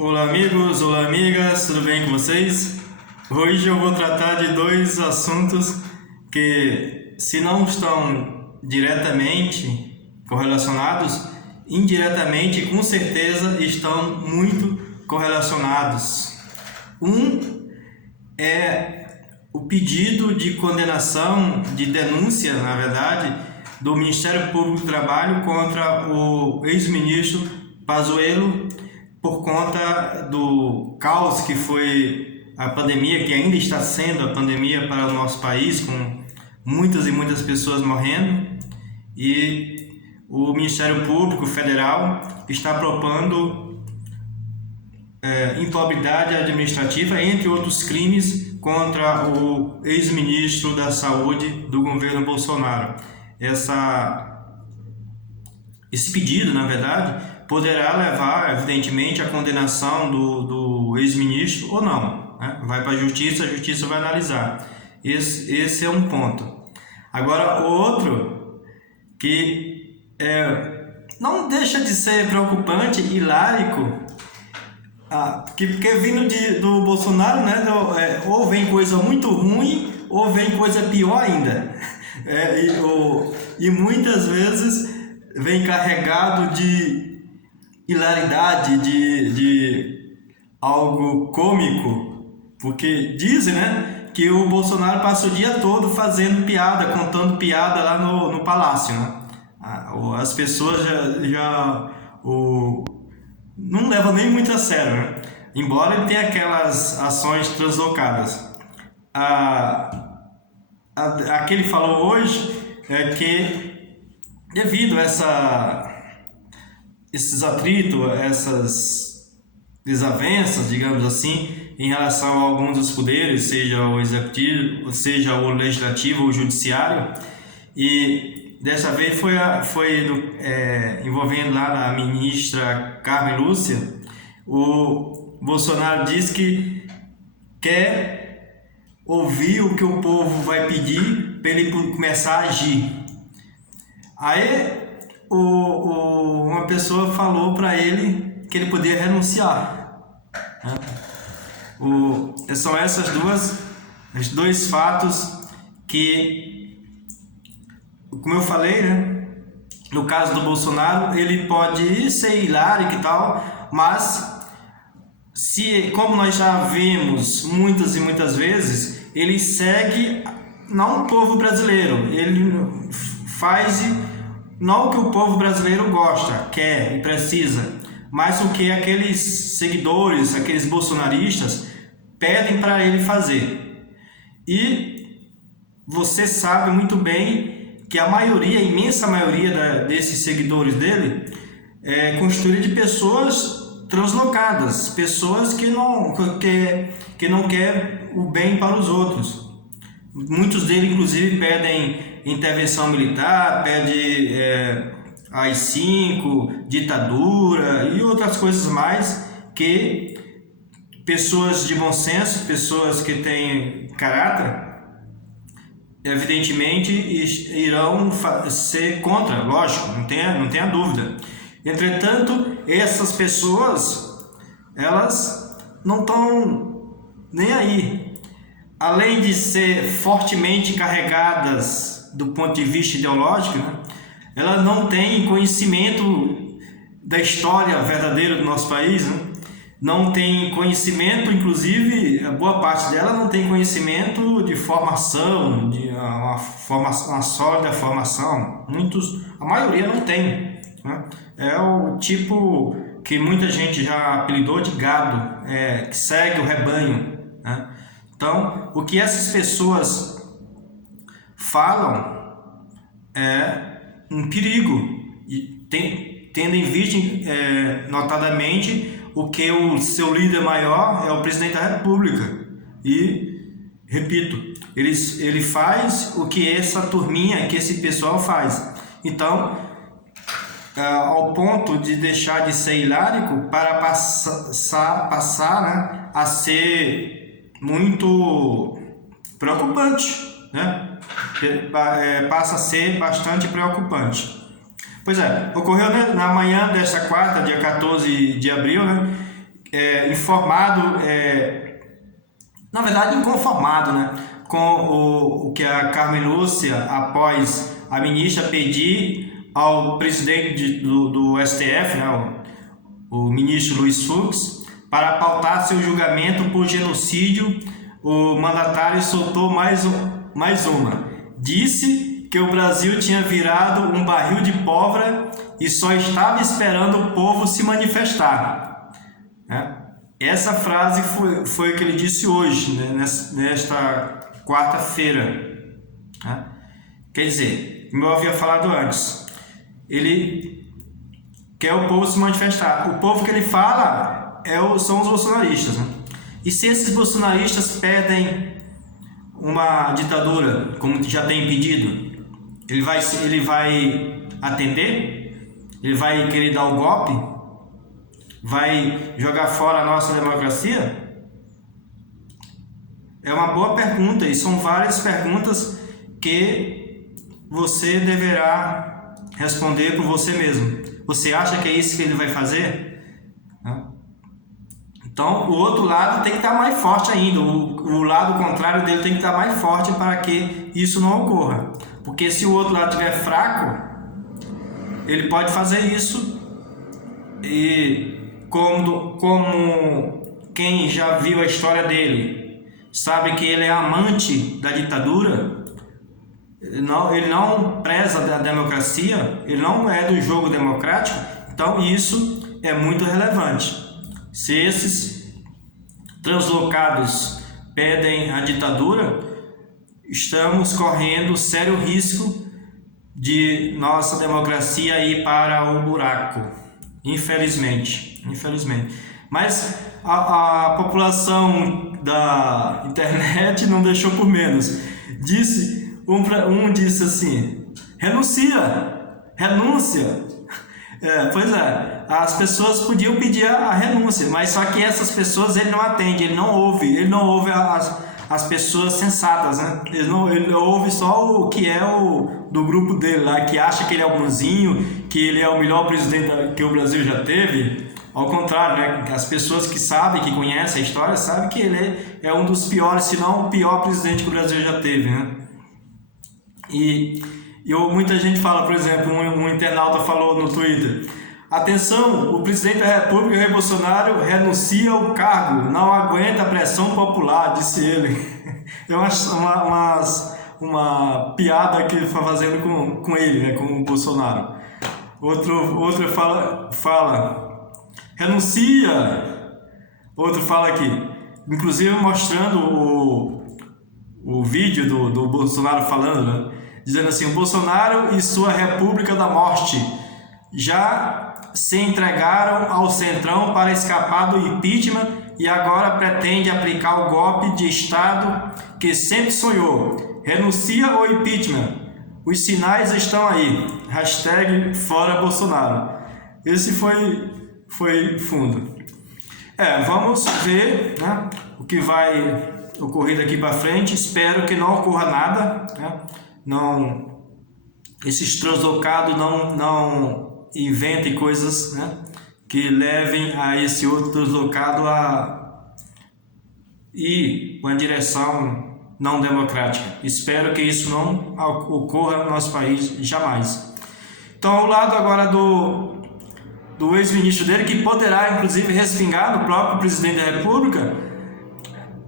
Olá amigos, olá amigas, tudo bem com vocês? Hoje eu vou tratar de dois assuntos que, se não estão diretamente correlacionados, indiretamente com certeza estão muito correlacionados. Um é o pedido de condenação, de denúncia, na verdade, do Ministério Público do Trabalho contra o ex-ministro Pazuello por conta do caos que foi a pandemia, que ainda está sendo a pandemia para o nosso país, com muitas e muitas pessoas morrendo, e o Ministério Público Federal está propondo improbidade administrativa, entre outros crimes, contra o ex-ministro da Saúde do governo Bolsonaro. Esse pedido, na verdade, poderá levar, evidentemente, à condenação do ex-ministro ou não, né? Vai para a justiça vai analisar. Esse é um ponto. Agora, o outro, que não deixa de ser preocupante, hilárico, porque vindo do Bolsonaro, né, ou vem coisa muito ruim, ou vem coisa pior ainda. E muitas vezes vem carregado de hilaridade, de algo cômico, porque dizem, né, que o Bolsonaro passa o dia todo fazendo piada, contando piada lá no palácio, né? As pessoas não levam nem muito a sério, né? Embora ele tenha aquelas ações translocadas. A que ele falou hoje é que, devido a esses atritos, essas desavenças, digamos assim, em relação a alguns dos poderes, seja o executivo, seja o legislativo ou o judiciário, e dessa vez foi envolvendo lá a ministra Carmen Lúcia. O Bolsonaro disse que quer ouvir o que o povo vai pedir para ele começar a agir. Aí uma pessoa falou para ele que ele podia renunciar, né? São os dois fatos que, como eu falei, né, no caso do Bolsonaro, ele pode ser hilárico e tal, mas como nós já vimos muitas e muitas vezes, ele segue não o povo brasileiro, ele faz não o que o povo brasileiro gosta, quer e precisa, mas o que aqueles seguidores, aqueles bolsonaristas pedem para ele fazer. E você sabe muito bem que a imensa maioria desses seguidores dele é constituída de pessoas translocadas, pessoas que não quer o bem para os outros. Muitos deles, inclusive, pedem intervenção militar, pede AI-5, ditadura e outras coisas mais, que pessoas de bom senso, pessoas que têm caráter, evidentemente irão ser contra, lógico, não tenha dúvida. Entretanto, essas pessoas, elas não estão nem aí. Além de ser fortemente carregadas do ponto de vista ideológico, né, elas não têm conhecimento da história verdadeira do nosso país, né? Não tem conhecimento, inclusive, a boa parte dela não tem conhecimento de formação, de uma sólida formação. A maioria não tem, né? É o tipo que muita gente já apelidou de gado, que segue o rebanho, né? Então, o que essas pessoas falam é um perigo, e tendo em vista, notadamente, o que o seu líder maior é o presidente da República. E, repito, ele faz o que essa turminha, que esse pessoal faz. Então, ao ponto de deixar de ser hilárico para passar, né, a ser muito preocupante, né? Passa a ser bastante preocupante. Pois é, ocorreu, né, na manhã desta quarta, dia 14 de abril, né, informado, na verdade inconformado, né, com o que a Carmen Lúcia, após a ministra pedir ao presidente do STF, né, o ministro Luiz Fux, para pautar seu julgamento por genocídio. O mandatário soltou mais uma. Disse que o Brasil tinha virado um barril de pólvora e só estava esperando o povo se manifestar. Essa frase foi o que ele disse hoje, né, nesta quarta-feira. Quer dizer, como eu havia falado antes, ele quer o povo se manifestar. O povo que ele fala são os bolsonaristas. Né? E se esses bolsonaristas pedem uma ditadura, como já tem pedido, ele vai atender? Ele vai querer dar o golpe? Vai jogar fora a nossa democracia? É uma boa pergunta, e são várias perguntas que você deverá responder por você mesmo. Você acha que é isso que ele vai fazer? Então, o outro lado tem que estar mais forte ainda. O lado contrário dele tem que estar mais forte para que isso não ocorra. Porque se o outro lado estiver fraco, ele pode fazer isso. E como quem já viu a história dele sabe que ele é amante da ditadura, ele não preza da democracia, ele não é do jogo democrático, então isso é muito relevante. Se esses translocados pedem a ditadura, estamos correndo sério risco de nossa democracia ir para o buraco, infelizmente. Mas a população da internet não deixou por menos. Um disse assim: renúncia. Pois é, as pessoas podiam pedir a renúncia, mas só que essas pessoas ele não atende, ele não ouve as pessoas sensatas, né? Ele ouve só o que é do grupo dele lá, que acha que ele é o bonzinho, que ele é o melhor presidente que o Brasil já teve. Ao contrário, né? As pessoas que sabem, que conhecem a história, sabem que ele é um dos piores, se não o pior presidente que o Brasil já teve, né? Muita gente fala, por exemplo, um internauta falou no Twitter: atenção, o presidente da República, Jair Bolsonaro, renuncia ao cargo, não aguenta a pressão popular, disse ele. Eu acho uma piada que ele está fazendo com ele, né, com o Bolsonaro. Outro fala, renuncia. Outro fala aqui, inclusive mostrando o vídeo do Bolsonaro falando, né? Dizendo assim: o Bolsonaro e sua República da Morte já se entregaram ao Centrão para escapar do impeachment e agora pretende aplicar o golpe de Estado que sempre sonhou. Renuncia ao impeachment. Os sinais estão aí. #fora Bolsonaro. Esse foi fundo. Vamos ver, né, o que vai ocorrer daqui para frente. Espero que não ocorra nada, né? Esses translocados não inventem coisas, né, que levem a esse outro translocado a ir uma direção não democrática. Espero que isso não ocorra no nosso país jamais. Então, ao lado agora do ex-ministro dele, que poderá inclusive respingar no próprio presidente da República,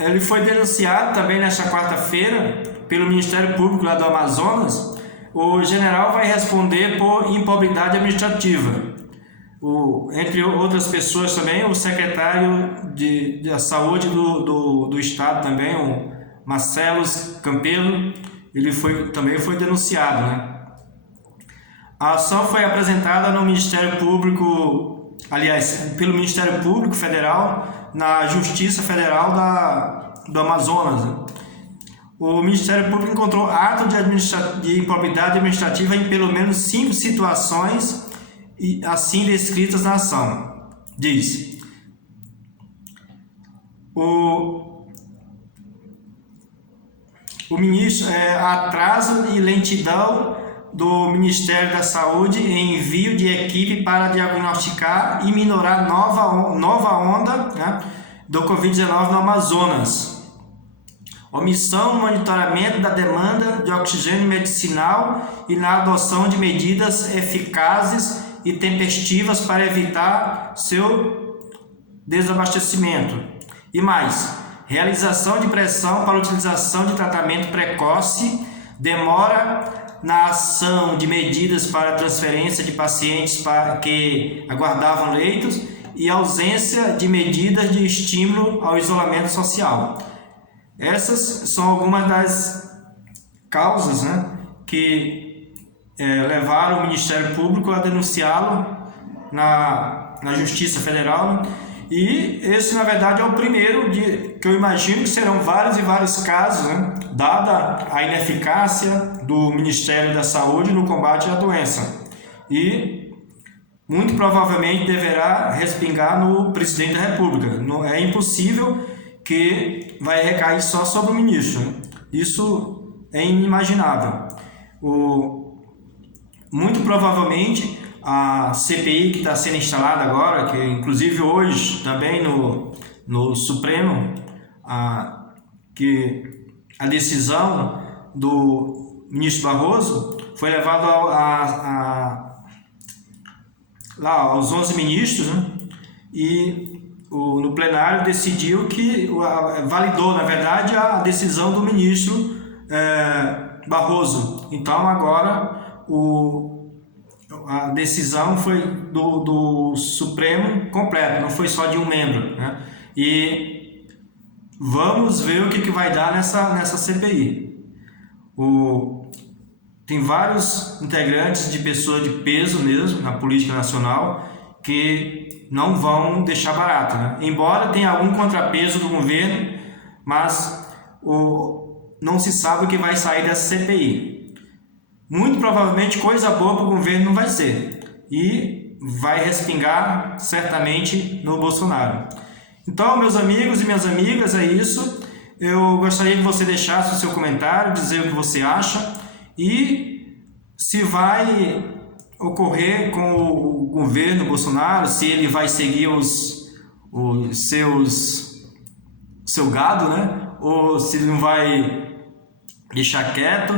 ele foi denunciado também nesta quarta-feira pelo Ministério Público lá do Amazonas. O general vai responder por improbidade administrativa. Entre outras pessoas também, o secretário da Saúde do Estado também, o Marcelo Campelo, ele também foi denunciado, né? A ação foi apresentada no Ministério Público, aliás, pelo Ministério Público Federal, na Justiça Federal do Amazonas, né? O Ministério Público encontrou ato de improbidade administrativa em pelo menos 5 situações, assim descritas na ação. Diz: o ministro atraso e lentidão do Ministério da Saúde em envio de equipe para diagnosticar e minorar nova onda, né, do Covid-19 no Amazonas. Omissão no monitoramento da demanda de oxigênio medicinal e na adoção de medidas eficazes e tempestivas para evitar seu desabastecimento. E mais, realização de pressão para utilização de tratamento precoce, demora na ação de medidas para transferência de pacientes que aguardavam leitos e ausência de medidas de estímulo ao isolamento social. Essas são algumas das causas, né, que levaram o Ministério Público a denunciá-lo na Justiça Federal. E esse, na verdade, é o primeiro que eu imagino que serão vários e vários casos, né, dada a ineficácia do Ministério da Saúde no combate à doença. E muito provavelmente deverá respingar no presidente da República. É impossível que vai recair só sobre o ministro, né? Isso é inimaginável. Muito provavelmente a CPI que está sendo instalada agora, que inclusive hoje também no Supremo, que a decisão do ministro Barroso foi levada lá aos 11 ministros, né? E no plenário decidiu que validou, na verdade, a decisão do ministro Barroso. Então agora a decisão foi do Supremo completo, não foi só de um membro, né? E vamos ver o que vai dar nessa CPI. Tem vários integrantes de pessoas de peso mesmo na política nacional que não vão deixar barato, né? Embora tenha algum contrapeso do governo, mas não se sabe o que vai sair dessa CPI. Muito provavelmente coisa boa para o governo não vai ser, e vai respingar certamente no Bolsonaro. Então, meus amigos e minhas amigas, é isso. Eu gostaria que você deixasse o seu comentário, dizer o que você acha e se vai ocorrer com o governo Bolsonaro, se ele vai seguir seu gado, né? Ou se ele não vai deixar quieto.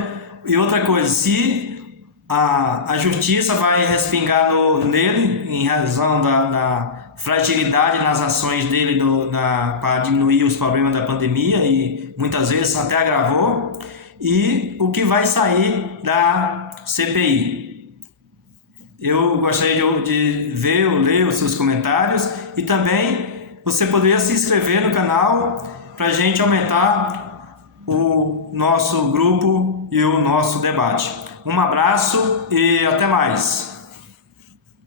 E outra coisa, se a justiça vai respingar nele em razão da fragilidade nas ações dele para diminuir os problemas da pandemia, e muitas vezes até agravou, e o que vai sair da CPI. Eu gostaria de ver ou ler os seus comentários, e também você poderia se inscrever no canal para a gente aumentar o nosso grupo e o nosso debate. Um abraço e até mais!